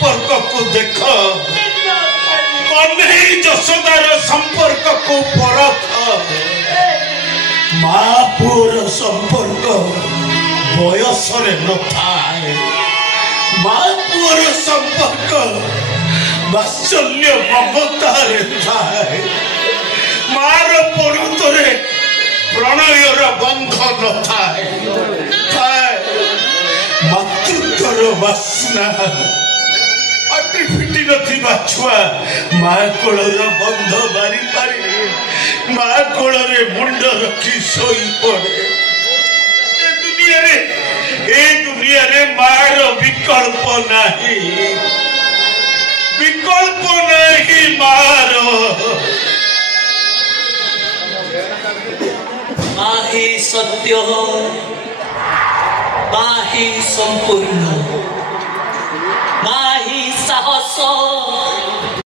संपर्क को देख कन्हई जशोदार संपर्क को परख माँ पुअर संपर्क बयस न थाए माँ पुअर संपर्क वात्सल्य ममतार थाए मार पणतरे प्रणयर बंध न थाए मातृत्वर बास्ना अति फिटी नथिबा छुआ माँ कोलर बंध बारी पारे माँ कोलरे मुंड रखी सोई पड़े ए दुनिया रे मार विकल्प नहीं मार माँ ही सत्य माँ ही संपूर्ण माँ ही